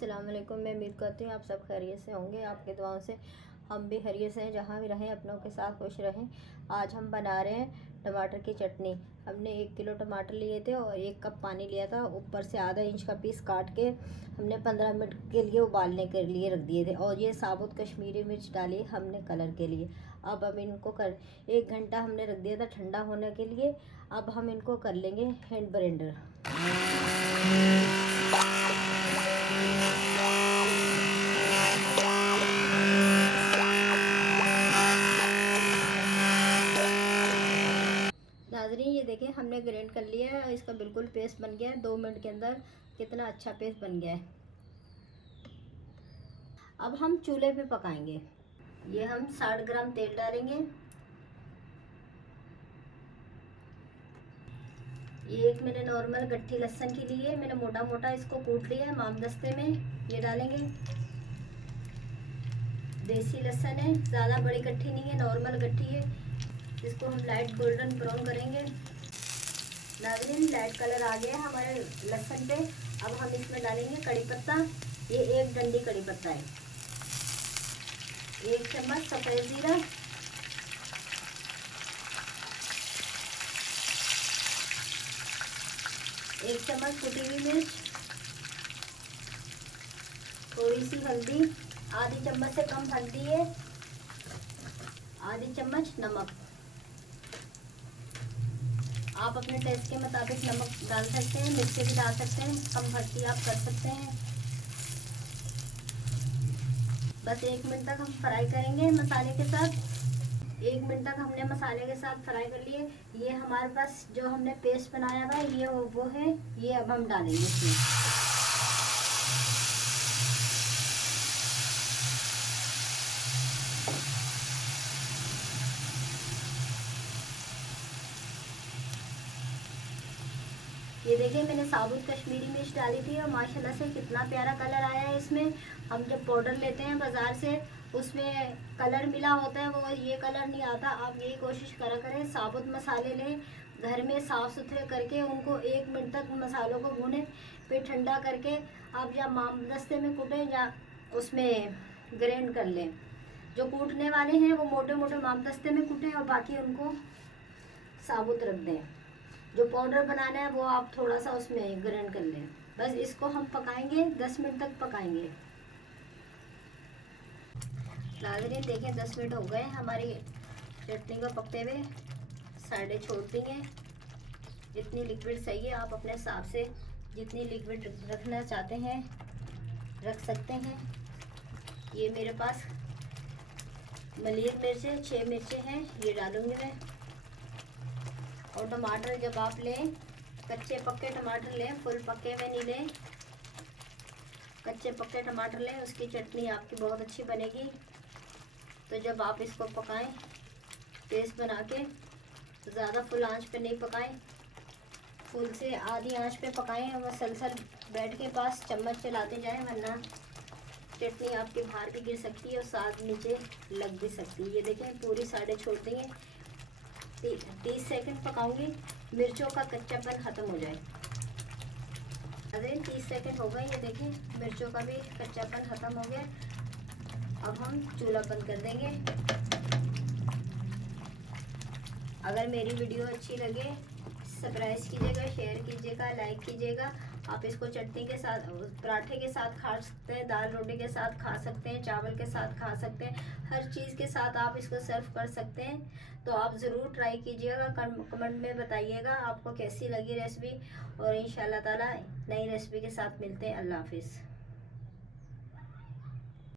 अस्सलाम वालेकुम। मैं उम्मीद करती हूँ आप सब खैरियत से होंगे। आपके दुआओं से हम भी खैरियत से हैं, जहाँ भी रहें अपनों के साथ खुश रहें। आज हम बना रहे हैं टमाटर की चटनी। हमने 1 किलो टमाटर लिए थे और 1 कप पानी लिया था। ऊपर से आधा इंच का पीस काट के हमने 15 मिनट के लिए उबालने के लिए रख दिए थे। और ये साबुत कश्मीरी मिर्च डाली हमने कलर के लिए। अब इनको 1 घंटा हमने रख दिया था ठंडा होने के लिए। अब हम इनको कर लेंगे हैंड ब्लेंडर। नाज़रीन, ये देखें हमने ग्राइंड कर लिया है। इसका बिल्कुल पेस्ट बन गया है। 2 मिनट के अंदर कितना अच्छा पेस्ट बन गया है। अब हम चूल्हे पे पकाएंगे। ये हम 60 ग्राम तेल डालेंगे। ये एक मैंने नॉर्मल गट्ठी लहसुन की ली है। मैंने मोटा मोटा इसको कूट लिया है मामदस्ते में। ये डालेंगे। देसी लहसुन है, ज़्यादा बड़ी गट्ठी नहीं है, नॉर्मल गट्ठी है। इसको हम लाइट गोल्डन ब्राउन करेंगे। नाज़रीन, लाइट कलर आ गया हमारे लहसुन पे। अब हम इसमें डालेंगे कड़ी पत्ता। ये 1 डंडी कड़ी पत्ता है। 1 चम्मच सफ़ेद ज़ीरा, 1 चम्मच कुटी हुई मिर्च, थोड़ी सी हल्दी, आधी चम्मच से कम हल्दी है, आधी चम्मच नमक। आप अपने टेस्ट के मुताबिक नमक डाल सकते हैं, मिर्ची भी डाल सकते हैं, कम भट्टी आप कर सकते हैं। बस 1 मिनट तक हम फ्राई करेंगे मसाले के साथ। 1 मिनट तक हमने मसाले के साथ फ्राई कर लिए। ये हमारे पास जो हमने पेस्ट बनाया हुआ है ये वो है। ये अब हम डालेंगे इसमें। ये देखिए मैंने साबुत कश्मीरी मिर्च डाली थी और माशाल्लाह से कितना प्यारा कलर आया है इसमें। हम जब पाउडर लेते हैं बाज़ार से उसमें कलर मिला होता है, वो ये कलर नहीं आता। आप यही कोशिश करा करें, साबुत मसाले लें, घर में साफ़ सुथरे करके उनको 1 मिनट तक मसालों को भूनें। फिर ठंडा करके आप या मामदस्ते में कूटें या उसमें ग्राइंड कर लें। जो कूटने वाले हैं वो मोटे मोटे मामदस्ते में कूटें और बाकी उनको साबुत रख दें। जो पाउडर बनाना है वो आप थोड़ा सा उसमें ग्राइंड कर लें। बस इसको हम पकाएंगे, 10 मिनट तक पकाएंगे। नाज़रीन देखें 10 मिनट हो गए हमारी चटनी को पकते हुए। साइडें छोड़ दी हैं। जितनी लिक्विड सही है आप अपने हिसाब से जितनी लिक्विड रखना चाहते हैं रख सकते हैं। ये मेरे पास मलीर मिर्चें 6 मिर्चें हैं, ये डालूंगी मैं। और टमाटर जब आप लें कच्चे पक्के टमाटर लें, फुल पक्के में नहीं लें। कच्चे पक्के टमाटर लें, उसकी चटनी आपकी बहुत अच्छी बनेगी। तो जब आप इसको पकाएं पेस्ट बना के, तो ज़्यादा फुल आंच पे नहीं पकाएं, फुल से आधी आंच पे पकाएं। और मसलसल बेड के पास चम्मच चलाते जाएं, वरना चटनी आपके बाहर भी गिर सकती है और साथ नीचे लग भी सकती है। ये देखें पूरी साइडें छोड़ देंगे। 30 सेकंड पकाऊंगी, मिर्चों का कच्चापन ख़त्म हो जाए। अरे 30 सेकंड हो गए, ये देखें मिर्चों का भी कच्चापन ख़त्म हो गया। अब हम चूल्हा बंद कर देंगे। अगर मेरी वीडियो अच्छी लगे सब्सक्राइब कीजिएगा, शेयर कीजिएगा, लाइक कीजिएगा। आप इसको चटनी के साथ, पराठे के साथ खा सकते हैं, दाल रोटी के साथ खा सकते हैं, चावल के साथ खा सकते हैं, हर चीज़ के साथ आप इसको सर्व कर सकते हैं। तो आप ज़रूर ट्राई कीजिएगा। कमेंट में बताइएगा आपको कैसी लगी रेसिपी। और इंशाल्लाह ताला नई रेसिपी के साथ मिलते हैं। अल्लाह हाफिज़।